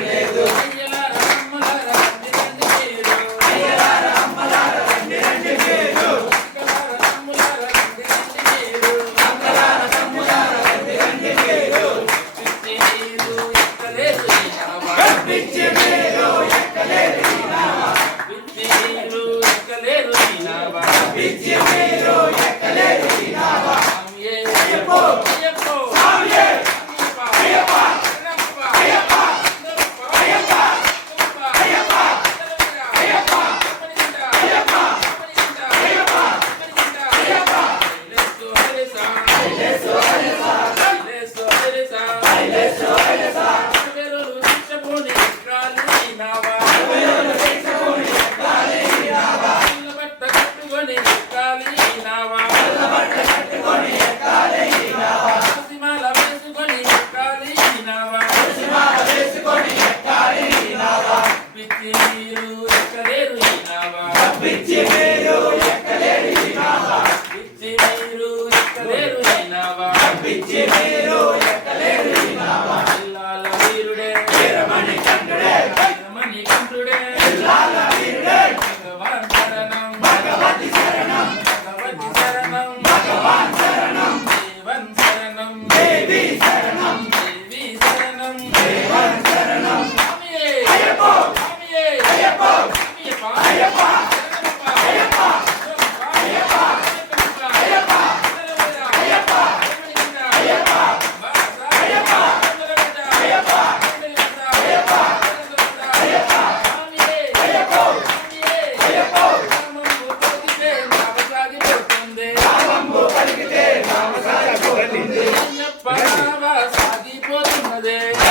లేదు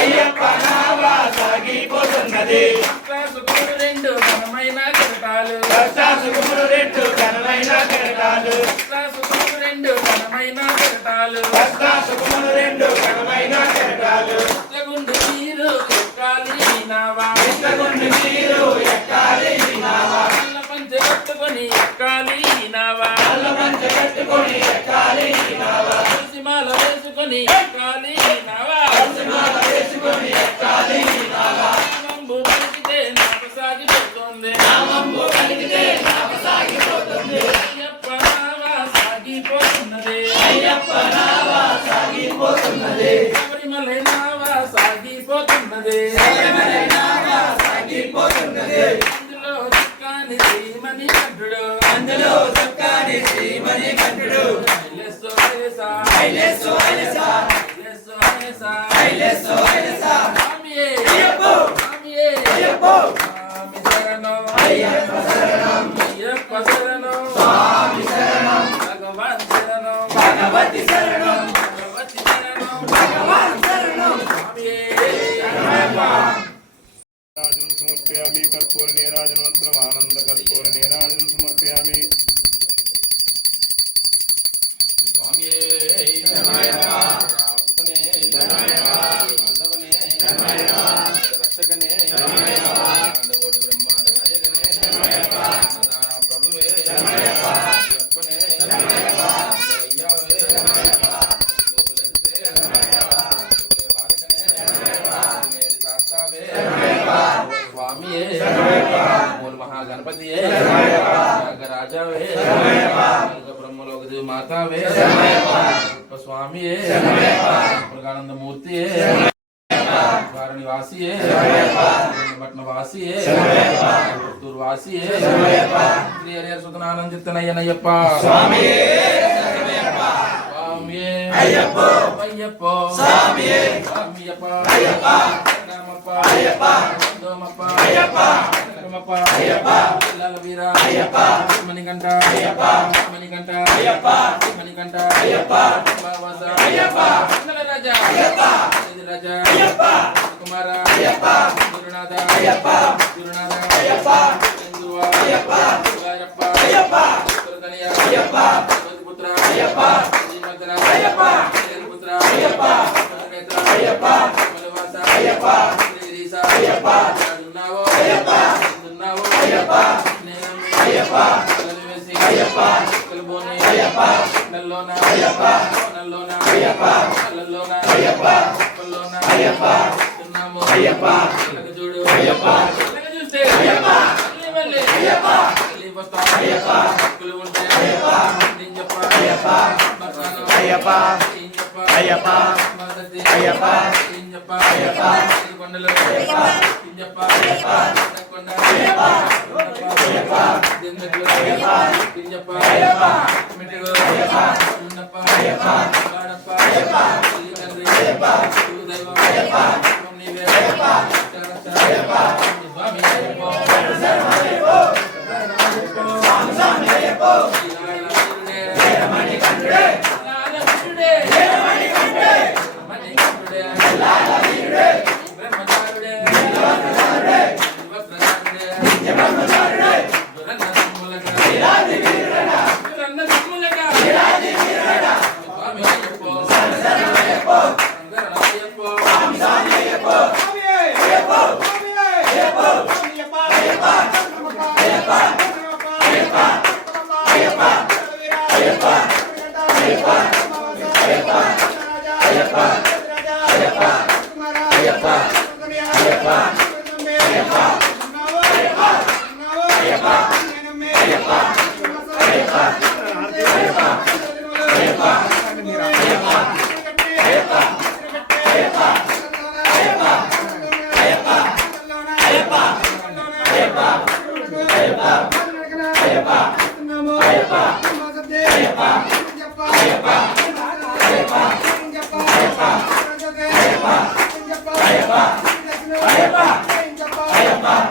అయ్యప్ప నావా సాగిపోతున్నది సుఖములు రెండు ఘనమైన కెరటాలు సుఖములు రెండు ఘనమైన కెరటాలు సుఖములు రెండు ఘనమైన కెరటాలు సుఖములు రెండు ఘనమైన కెరటాలు గుండు నీరు ఎక్కాలి నావా గుండు నీరు ఎక్కాలి నావా పంచ కట్టుకొని ఎక్కాలి నావా కట్టుకొని ఎక్కాలి నావా మాల వేసుకొని ఎక్కాలి నావా వేసుకొని ఎక్కాలి నావా నామంబు పలికితే నావ సాగిపోతుంది నామంబు పలికితే నావ సాగిపోతుంది అయ్యప్ప నావా సాగిపోతున్నది అయ్యప్ప నావా సాగిపోతున్నది శబరిమల నావా సాగిపోతున్నది శబరిమల నావా సాగిపోతున్నది అందులో చక్కని శ్రీమణి కంఠుడు అందులో చక్కని శ్రీమణి కంఠుడు ఐలేసో ఐలేసా స్వామియే అయ్యప్పో స్వామియే అయ్యప్పో స్వామి శరణం అయ్యప్ప శరణం అయ్యప్ప శరణం స్వామి శరణం భగవాన్ శరణం భగవతి శరణం భగవతి శరణం భగవాన్ శరణం స్వామియే నీరాజనం సమర్పయామి కర్పూర నీరాజనోత్తరం ఆనంద కర్పూర నీరాజనం సమర్పయామి స్వామియే రక్షకనే కోటి బ్రహ్మాండ నాయకనే ప్రభువే అయ్యప్పనే స్వామియే మూల మహాగణపతియే రాజావే బ్రహ్మలోక మాతావే స్వామియే మృగానందమూర్తియే వారణివాసియే పట్నవాసియే పుత్తూరువాసియే శ్రీ హరిహర సుతనానంద చిత్తనయ్యనయ్యప్ప స్వామియే స్వామియే అయ్యప్పో అయ్యప్పో స్వామియే స్వామియప్ప అయ్యప్ప రామప్ప అయ్యప్ప దోమప్ప అయ్యప్ప రామప్ప అయ్యప్ప లాల వీర అయ్యప్ప మణికంఠ అయ్యప్ప మణికంఠ అయ్యప్ప మణికంఠ అయ్యప్ప బావాస అయ్యప్ప రాజా అయ్యప్ప రాజా అయ్యప్ప కుమార అయ్యప్ప గురునాథ అయ్యప్ప గురునాథ అయ్యప్ప చంద్రువ అయ్యప్ప వారప్ప అయ్యప్ప సురతనయ అయ్యప్ప పుత్ర అయ్యప్ప శ్రీమంతర అయ్యప్ప పుత్ర అయ్యప్ప నేత్ర అయ్యప్ప బలవాస అయ్యప్ప శ్రీరీస అయ్యప్ప ఉన్నావో అయ్యప్ప ఉన్నావో అయ్యప్ప నేను అయ్యప్ప కలివేసి అయ్యప్ప కలుబోని అయ్యప్ప నల్లోన అయ్యప్ప నల్లోన అయ్యప్ప నల్లోన అయ్యప్ప పల్లోన అయ్యప్ప ఉన్నాము అయ్యప్ప కళ్ళకు చూడు అయ్యప్ప కళ్ళకు చూస్తే అయ్యప్ప మళ్ళీ మళ్ళీ అయ్యప్ప మళ్ళీ వస్తా అయ్యప్ప హక్కులు ఉంటే అయ్యప్ప నేను చెప్ప అయ్యప్ప మర్రాను అయ్యప్ప ఏం చెప్ప అయ్యప్ప మద్దతి అయ్యప్ప ఏం చెప్ప అయ్యప్ప ఈ కొండలు అయ్యప్ప ఏం చెప్ప అయ్యప్ప కొండ అయ్యప్ప అయ్యప్ప దిందకు అయ్యప్ప ఏం చెప్ప అయ్యప్ప మిట్టుకు అయ్యప్ప ఉన్నప్ప అయ్యప్ప వాడప్ప అయ్యప్ప ఈ తండ్రి అయ్యప్ప దైవం అయ్యప్ప నీవే అయ్యప్ప అయ్యప్ప స్వామి అయ్యప్ప స్వామి అయ్యప్పో వీరమణి కంఠుడే వీరమణి కంఠుడే లాల వీరుడే బ్రహ్మచారుడే శివప్రసాదుడే దురన్నదమ్ములగా వీరాది వీరుడా దురన్నదమ్ములగా వీరాది వీరుడా స్వామి అయ్యప్పో శరణమయ్యప్పో శరణమయ్యప్పో స్వామి అయ్యప్పో అయ్యప్పో అయ్యప్పో అయ్యప్ప అయ్యప్ప అయ్యప్ప అయ్యప్ప అయ్యప్ప అయ్యప్ప అయ్యప్ప అయ్యప్ప అయ్యప్ప అయ్యప్ప అయ్యప్ప అయ్యప్ప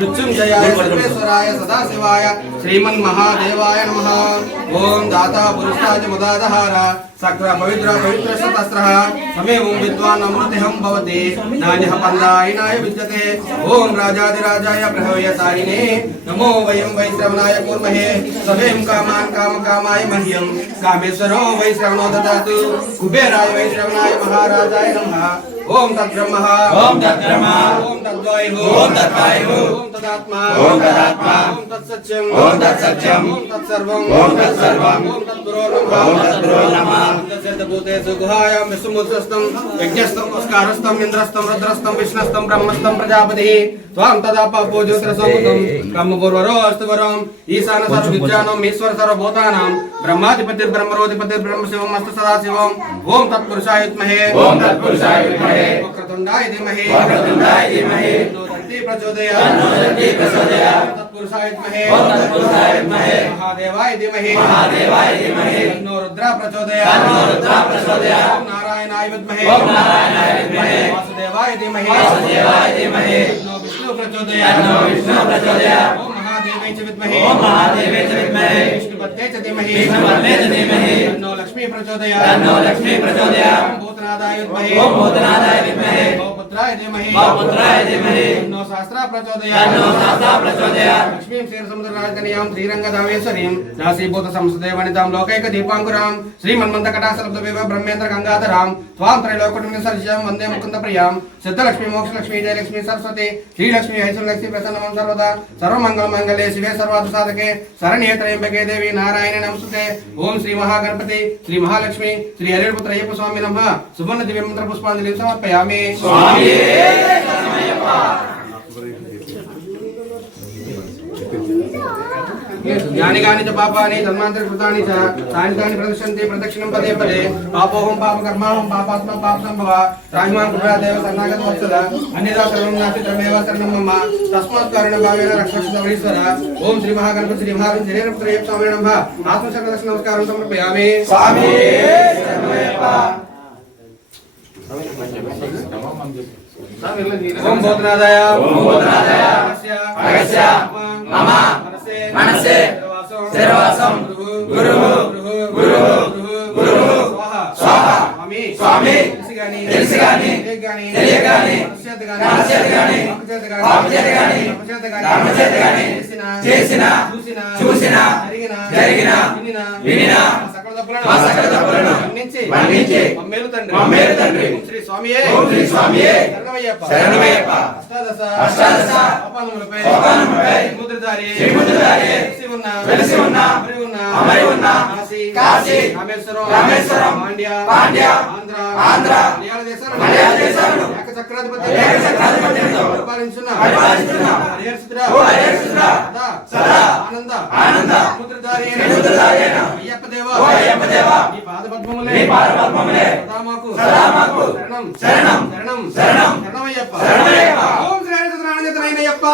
मृत्युंजयाय सर्वेश्वराय सदाशिवाय श्रीमन्महादेवाय नमः। ओम दाता पुरुषाय मुदादहार सक्र पवित्र पवित्र शतस्रः समेव विद्वान् अमृतहं भवति नान्यः पन्दायिनाय विद्यते। ओम राजाधिराजाय प्रभवयसायिने नमो वयं वैश्रवणाय कुर्महे समें कामान् कामकामाय मह्यं कामेश्वरो वैश्रवणो ददातु। कुबेराय वैश्रवणाय महाराजाय नमः। ओम तद्ब्रह्म ओम तद्ब्रह्म ओम तद्वायुः ओम तद्वायुः ओम तदात्मा ओम तदात्मा ओम तत्सत्यं ओम तत्सत्यं ओम तत्सर्वं ओम तत्सर्वं ओम तद्गुरो नमः ओम तद्गुरो नमः। तत्सत्यभूतेषु गुहायां विष्णुमुद्रस्तं यज्ञस्तं पुष्कारस्तं इंद्रस्तं रुद्रस्तं विष्णुस्तं ब्रह्मस्तं प्रजापतिः त्वां तदापो ज्योतिरसोमुखं ब्रह्मपूर्वरो अस्तु वरं ईशान सर्वविद्यानां ईश्वर सर्वभूतानां ब्रह्माधिपतिर्ब्रह्मरोधिपतिर् ब्रह्मशिवम् अस्तु सदाशिवम्। ओम तत्पुरुषाय विद्महे ओम तत्पुरुषाय विद्महे वक्रतुण्डाय धीमहि वक्रतुण्डाय धीमहि प्रचोदयात्। तत्पुरुषाय विद्महे तत्पुरुषाय विद्महे महादेवाय धीमहि महादेवाय धीमहि तन्नो रुद्रः प्रचोदयात्। ओम नारायणाय विद्महे नारायणाय विद्महे वासुदेवाय धीमहि वासुदेवाय धीमहि तन्नो विष्णुः प्रचोदयात्। विष्णुः प्रचोदयात्। ओम महादेवाय च विद्महे महादेवे च विद्महे विष्णुपत्न्यै च धीमहि विष्णुपत्न्यै च धीमहि तन्नो लक्ष्मी प्रचोदयात्। लक्ष्मी प्रचोदयात्। ओम भूतनाथाय विद्महे भूतनाथाय विद्महे गौपुत्राय धीमहि गौपुत्राय धीमहि तन्नो शास्त्रः प्रचोदयात्। शास्त्रः प्रचोदयात्। लक्ष्मीं क्षीरसमुद्रराजकन्यां श्रीरङ्गधामेश्वरीं दासीभूतसंस्कृते वनितां लोकैकदीपाङ्कुरां श्रीमन्मन्दकटाक्षलब्धविव ब्रह्मेन्द्र गङ्गाधरां त्वां त्रैलोक्यनिसर्ज्यां वन्दे मुकुन्दप्रियां सिद्धलक्ष्मी मोक्षलक्ष्मी जयलक्ष्मी सरस्वती श्रीलक्ष्मी ऐश्वर्यलक्ष्मी प्रसन्नमं सर्वदा सर्वमङ्गलमङ्गले शिवे सर्वार्थसाधके शरण्ये त्र्यम्बके देवी नारायणे नमस्तुते। ओम श्री महागणपति श्री महालक्ष्मी श्री हरिपुत्र अय्यप्प स्वामी नमः। सुवर्ण दिव्य मंत्र पुष्पांजलि समर्पयामि। स्वामी ज्ञानिगानि च पापानि तन्मान्तरकृतानि च तानि तानि प्रदर्शन्ति प्रदक्षिणं पदे पदे पापोऽहं पापकर्माहं पापात्मा पापसम्भव राहिमान् कृपया देव शरणागत वत्सल अन्यथा शरणं नास्ति त्वमेव शरणं मम तस्मात् कारणभावेन रक्षस्वरीश्वर। ओम श्री महागणपति श्री महागणपति हरिपुत्र स्वामी नमः। आत्मशरणदर्शन नमस्कारं समर्पयामि। स्वामी ओम भूतनाथाय अगस्त्य मम मनसे स्थिरवासं गुरुः स्वाहा स्वामी తెలిసిగాని తెలియగాని చేసిన చూసిన జరిగిన వినిన మా సకల తప్పులను మన్నించి మమ్మేలు తండ్రి శ్రీ స్వామియే శరణమయ్యప్ప అష్టాదశ సోపానములపై శ్రీముద్రధారి వెలిసి ఉన్న అమరి ఉన్న కాశీ రామేశ్వరం పాండ్య ఆంధ్ర మలయాళ దేశాలను ఏకచక్రాధిపత్యంతో పరిపాలించున్న సదా ఆనంద సముద్రధారి అయిన అయ్యప్ప దేవా నీ పాదపద్మములే సదా మాకు శరణం శరణమయ్యప్ప। ఓం శ్రీ హరి సత్యనారాయణయ్యప్ప।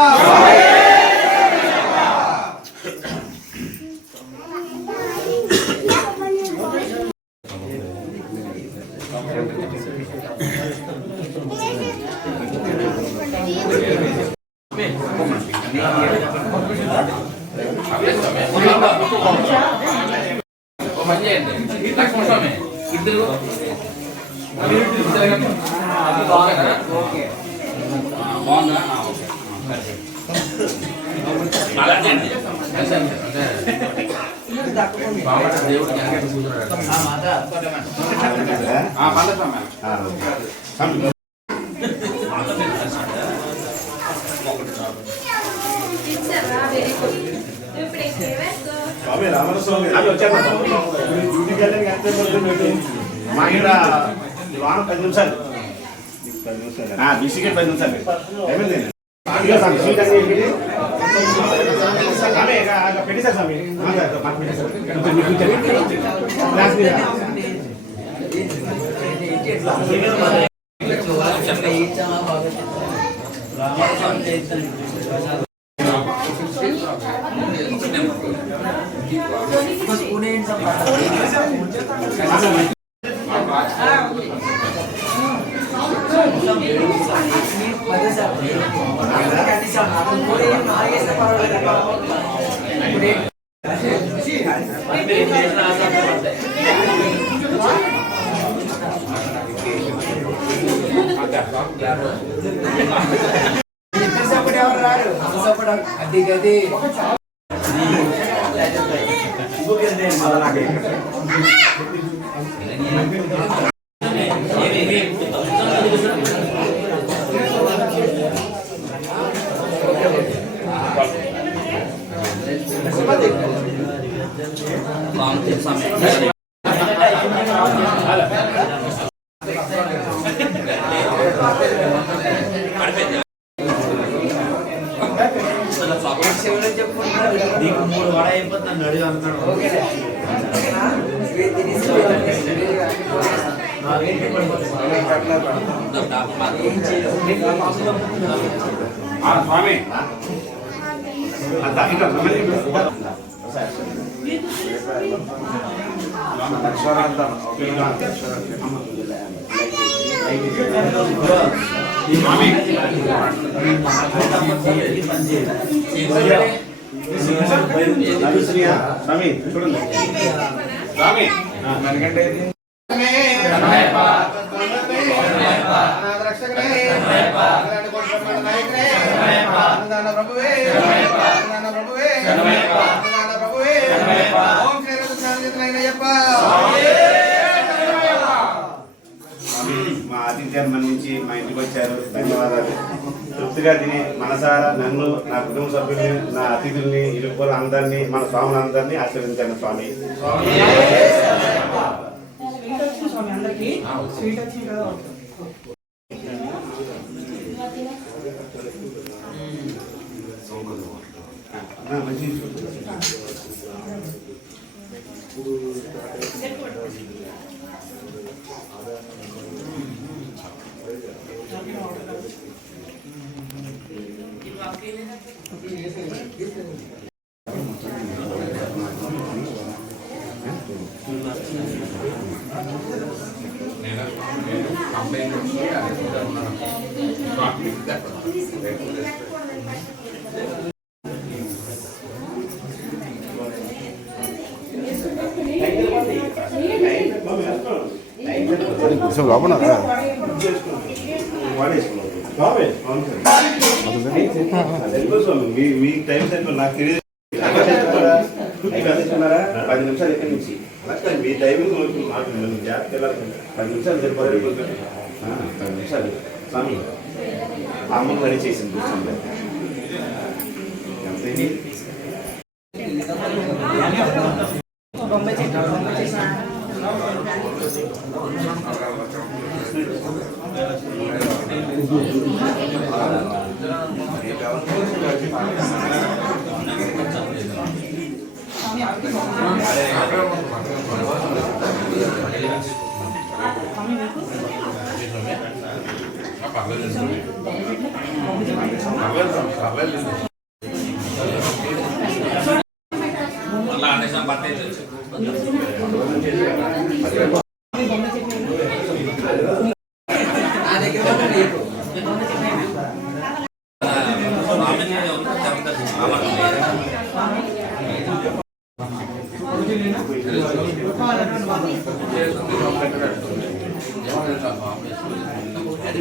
లక్ష్మణ స్వామి ఇద్దరు బాగుందా? ఓకే. అలా చేయండి. దేవుడికి వెనక కూర్చున్నాడు. స్వామి రామస్వామి డ్యూటీకి వెళ్ళడానికి ఎంత పడుతుంది? మా ఇక్కడ వారం 10 నిమిషాలు బిసికి 10 నిమిషాలు ఏమైంది పెట్టేశారు స్వామి స్వామి స్వామి చూడండి స్వామి మనకంటే మా ఆతిథ్యాన్ని మన్నించి మా ఇంటికి వచ్చారు, ధన్యవాదాలు. తృప్తిగా తిని మనసారా నన్ను, నా కుటుంబ సభ్యుల్ని, నా అతిథుల్ని, ఇరుపుల అందరినీ, మన స్వాములందరినీ ఆశీర్వదించాను స్వామి. మీ టైం సరిపోయి నాకు తెలియదు. 10 నిమిషాలు ఎక్కడి నుంచి మీ టైమింగ్ జాగ్రత్త వెళ్ళాలి. 10 నిమిషాలు సరిపోయి 10 నిమిషాలు స్వామి అమ్మ పని చేసింది అంతే.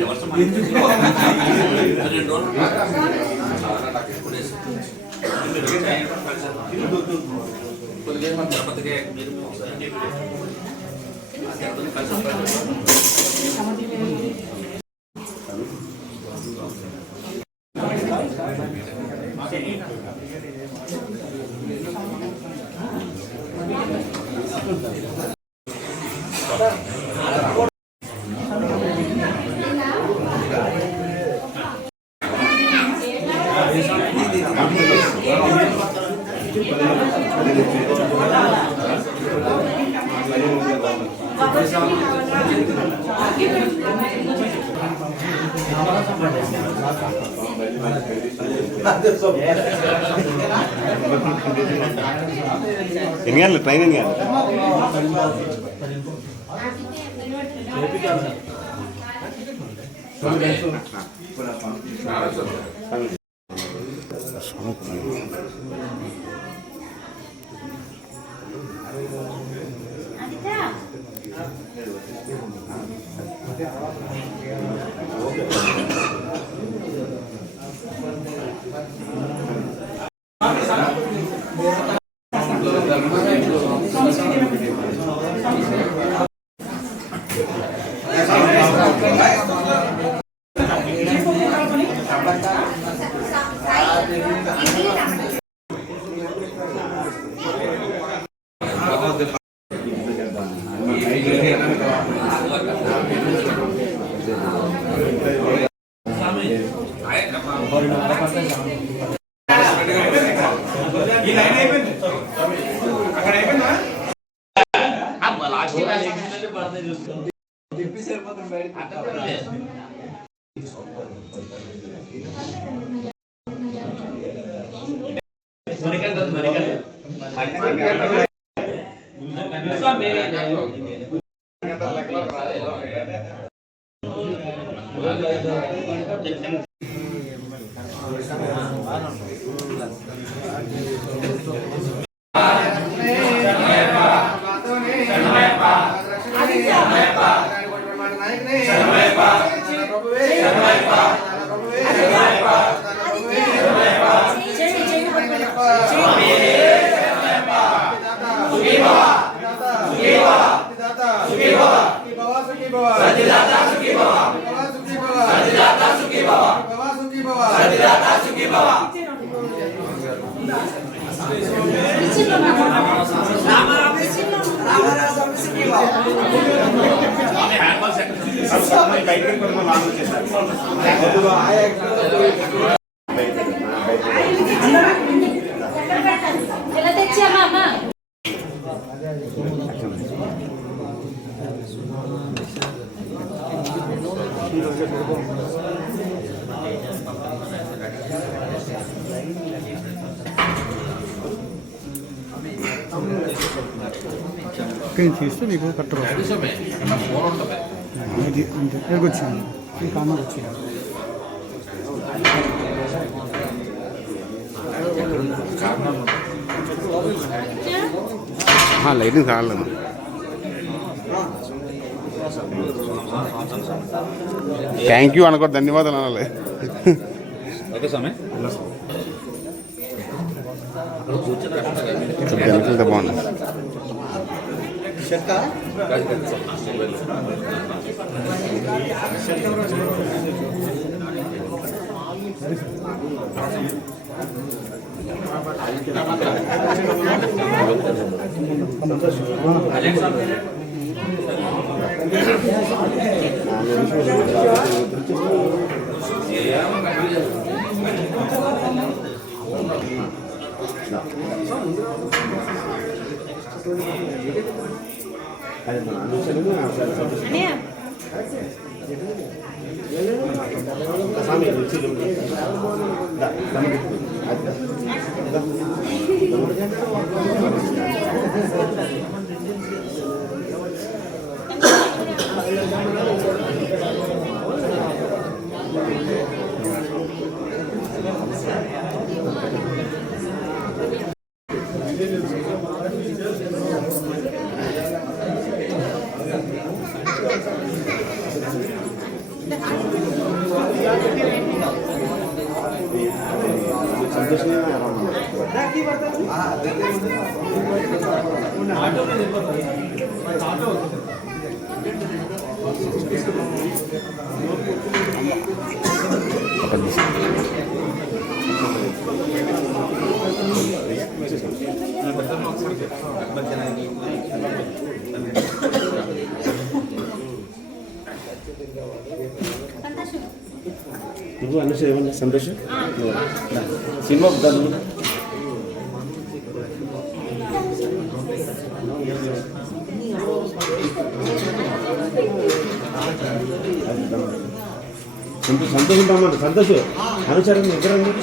వర్షం పడింది. 2 రోజులు తిరుపతికి మీరు ఎన్ని గంటలు ట్రైన్ ఎన్ని గంటలు తీస్తే మీకు కట్టరు ఎక్కడికి వచ్చింది ఈ కామకి వచ్చింది లైటింగ్ కావాలి థ్యాంక్ యూ అనుకో ధన్యవాదాలు అనాలి ఓకే స్వామి బాగుంది The నువ్వు అనుష ఏమన్నా సంతోషం సినిమా దాని సంతోషం అన్నమాట సంతోషం అనుసరం ఎక్కడండి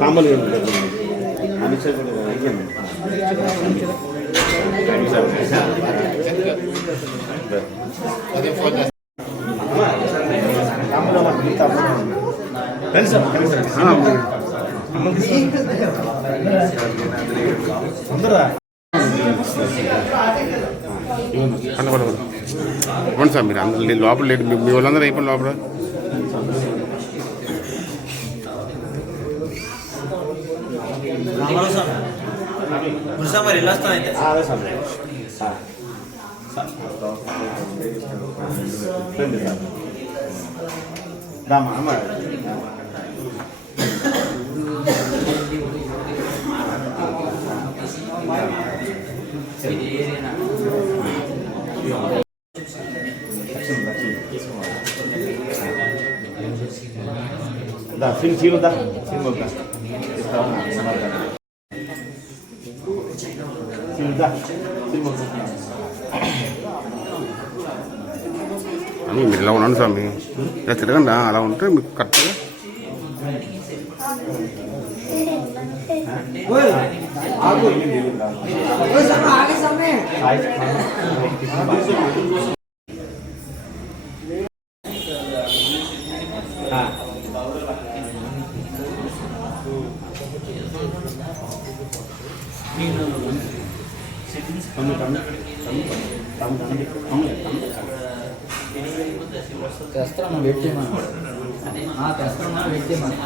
కామలు అనుసరం ఇవ్వండి సార్ మీరు అందరూ లోపల లేడు మీ వాళ్ళందరూ అయిపోయింది లోపల మరి వెళ్ళొస్తాం అయితే ఫిల్మ్ ఫిల్మ్ మీరు ఇలా ఉన్నాను స్వామి ఇలా తిరగండి అలా ఉంటే మీకు కరెక్ట్గా తెస్తాను వెయిట్ చేయమన్నా తెస్తాను వెయిట్ చేయమన్నా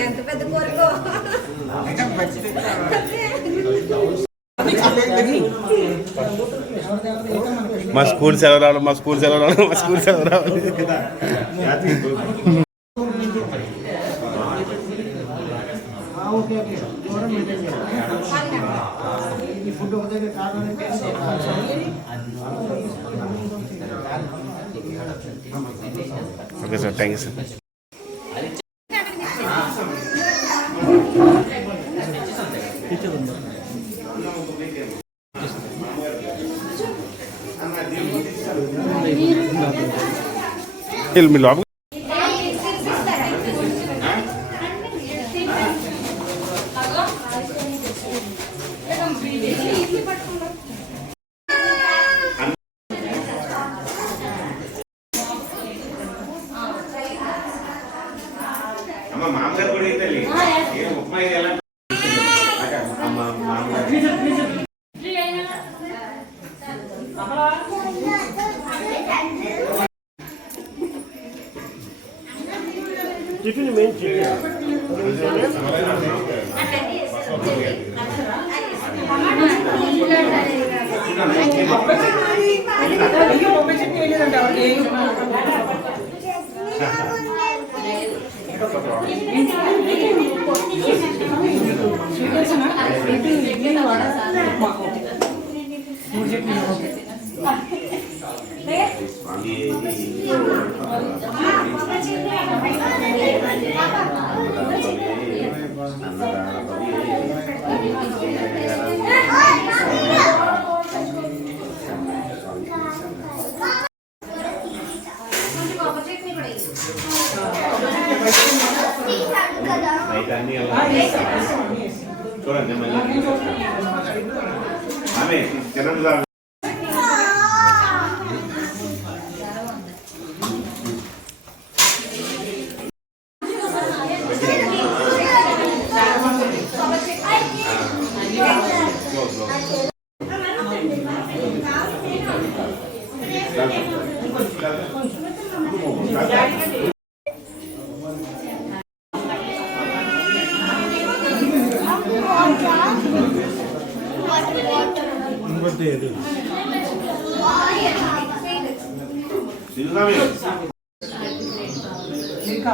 ఎంత పెద్ద కోరికో మా స్కూల్ సెలవు రావడం మా స్కూల్ సెలవు రావడం మా స్కూల్ సెలవు రావాలి okay sir thank you sir మీ లోపల అమ్మ మామగారు కూడా ఏంటండి ఉప్మా ఇది ఎలా అమ్మ మామగారు టిఫిన్ మెయిన్ అన్ని చూడండి మళ్ళీ ఆమె తినండి సార్. ఇంకా